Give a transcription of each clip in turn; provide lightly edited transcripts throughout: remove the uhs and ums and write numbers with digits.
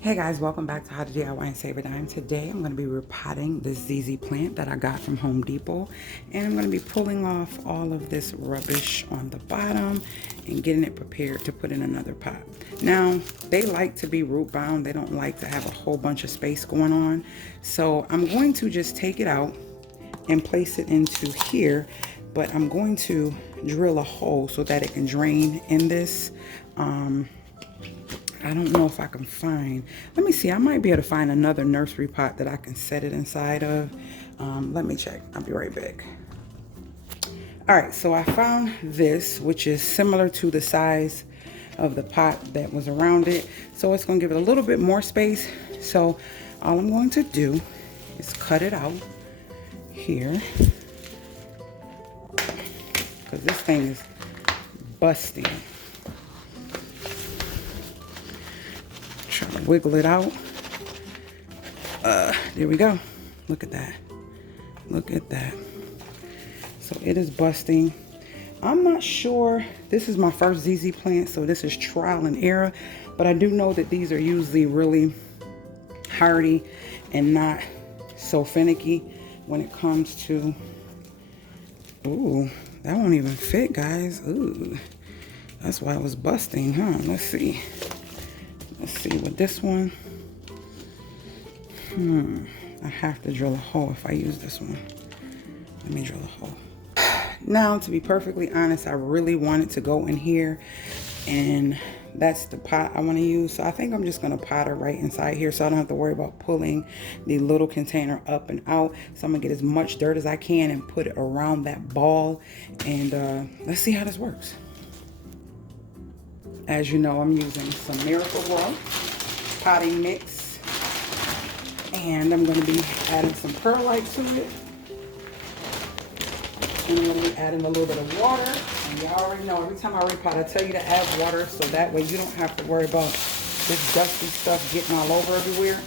Hey guys, welcome back to How to DIY and Save a Dime. Today I'm going to be repotting this ZZ plant that I got from Home Depot, and I'm going to be pulling off all of this rubbish on the bottom and getting it prepared to put in another pot. Now, they like to be root bound. They don't like to have a whole bunch of space going on. So I'm going to just take it out and place it into here, but I'm going to drill a hole so that it can drain in this. I don't know if I can find, let me see, I might be able to find another nursery pot that I can set it inside of. Let me check, I'll be right back. All right, so I found this, which is similar to the size of the pot that was around it. So it's gonna give it a little bit more space. So all I'm going to do is cut it out here, because this thing is busting. Try to wiggle it out. There we go. Look at that. Look at that. So it is busting. I'm not sure. This is my first ZZ plant, so this is trial and error. But I do know that these are usually really hardy and not so finicky when it comes to. Ooh, that won't even fit, guys. Ooh, that's why it was busting, huh? Let's see. Let's see with this one. I have to drill a hole if I use this one. Let me drill a hole. Now, to be perfectly honest, I really want it to go in here, and that's the pot I want to use. So I think I'm just going to pot it right inside here so I don't have to worry about pulling the little container up and out. So I'm going to get as much dirt as I can and put it around that ball, and let's see how this works. As you know, I'm using some Miracle Grow potting mix, and I'm going to be adding some perlite to it, and I'm going to be adding a little bit of water. And you already know, every time I repot, I tell you to add water, so that way you don't have to worry about this dusty stuff getting all over everywhere.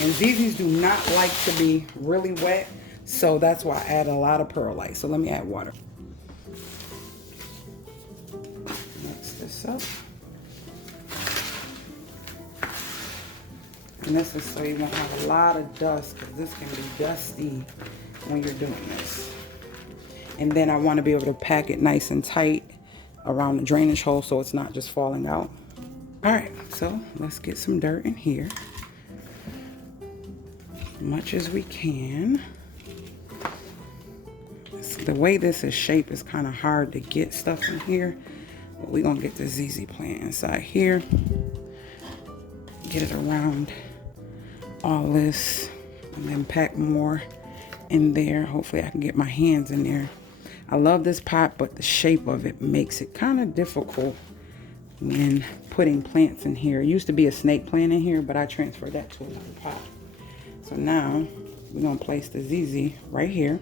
And ZZs do not like to be really wet, so that's why I add a lot of perlite. So let me add water. Mix this up. And this is so you won't have a lot of dust, because this can be dusty when you're doing this. And then I want to be able to pack it nice and tight around the drainage hole so it's not just falling out. All right, so let's get some dirt in here. As much as we can. The way this is shaped is kind of hard to get stuff in here. But we're going to get the ZZ plant inside here. Get it around all this, and then pack more in there. Hopefully I can get my hands in there. I love this pot, but the shape of it makes it kind of difficult when putting plants in here. It used to be a snake plant in here, but I transferred that to another pot. So now we're gonna place the ZZ right here,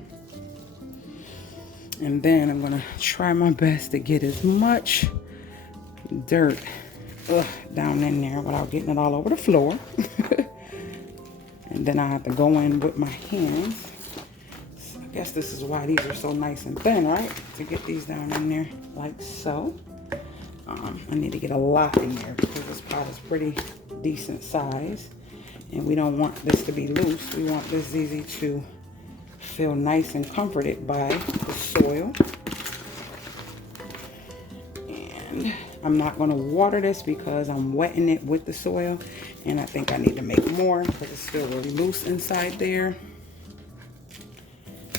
and then I'm gonna try my best to get as much dirt down in there without getting it all over the floor. And then I have to go in with my hands. So I guess this is why these are so nice and thin, right? To get these down in there like so. I need to get a lot in there because this pot is pretty decent size. And we don't want this to be loose. We want this ZZ to feel nice and comforted by the soil. And I'm not going to water this because I'm wetting it with the soil, and I think I need to make more because it's still really loose inside there.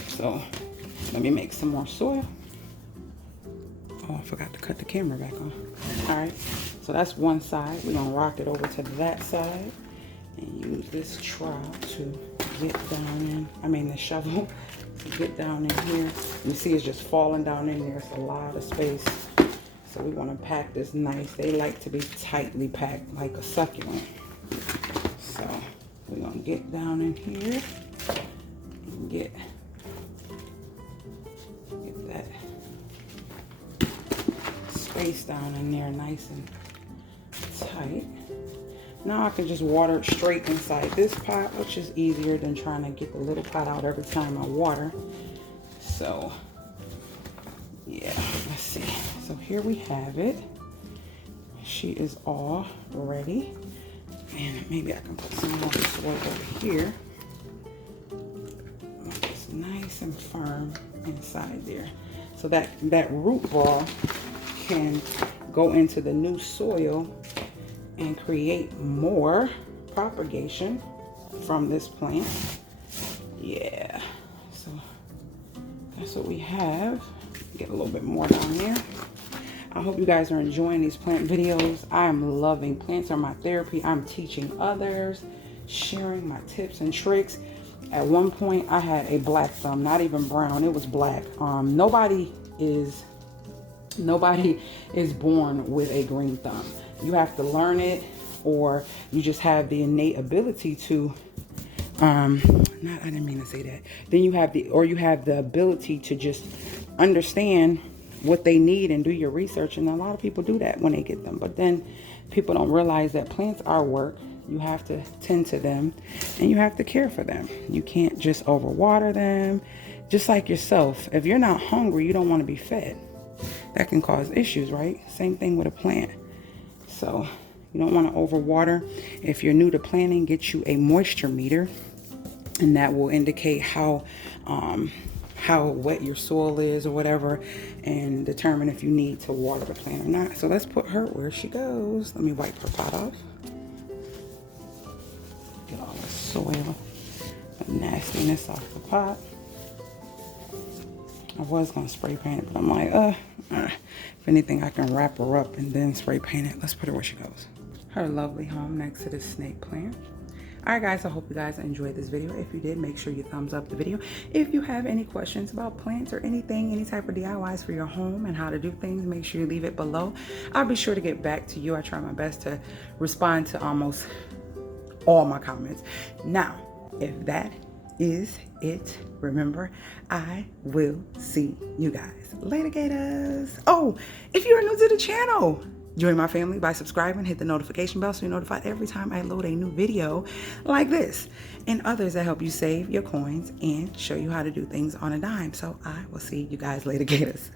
So let me make some more soil. Oh, I forgot to cut the camera back on. All right, so that's one side. We're going to rock it over to that side and use this trowel to get down in, the shovel to get down in here. You see it's just falling down in there. It's a lot of space. So we want to pack this nice. They like to be tightly packed like a succulent. So we're going to get down in here and get that space down in there nice and tight. Now I can just water it straight inside this pot, which is easier than trying to get the little pot out every time I water. So yeah, let's see. So here we have it. She is all ready And maybe I can put some more soil over here. It's nice and firm inside there. So that root ball can go into the new soil and create more propagation from this plant. Yeah, so that's what we have. Get a little bit more down there. I hope you guys are enjoying these plant videos. I am loving plants are my therapy. I'm teaching others, sharing my tips and tricks. At one point I had a black thumb, not even brown, it was black. Nobody is born with a green thumb. You have to learn it, or you just have the innate ability to I didn't mean to say that. Then you have the ability to just understand what they need and do your research. And a lot of people do that when they get them, but then people don't realize that plants are work. You have to tend to them and you have to care for them. You can't just overwater them. Just like yourself, if you're not hungry, you don't want to be fed. That can cause issues, right? Same thing with a plant. So you don't want to overwater. If you're new to planting, get you a moisture meter, and that will indicate how wet your soil is or whatever, and determine if you need to water the plant or not. So let's put her where she goes. Let me wipe her pot off. Get all the soil, the nastiness off the pot. I was gonna spray paint it, but I'm like, if anything, I can wrap her up and then spray paint it. Let's put her where she goes. Her lovely home next to the snake plant. All right, guys, I hope you guys enjoyed this video. If you did, make sure you thumbs up the video. If you have any questions about plants or anything, any type of DIYs for your home and how to do things, make sure you leave it below. I'll be sure to get back to you. I try my best to respond to almost all my comments. Now, if that is it, remember, I will see you guys later, gators. Oh, if you're new to the channel, join my family by subscribing, hit the notification bell so you're notified every time I load a new video like this and others that help you save your coins and show you how to do things on a dime. So I will see you guys later, gators.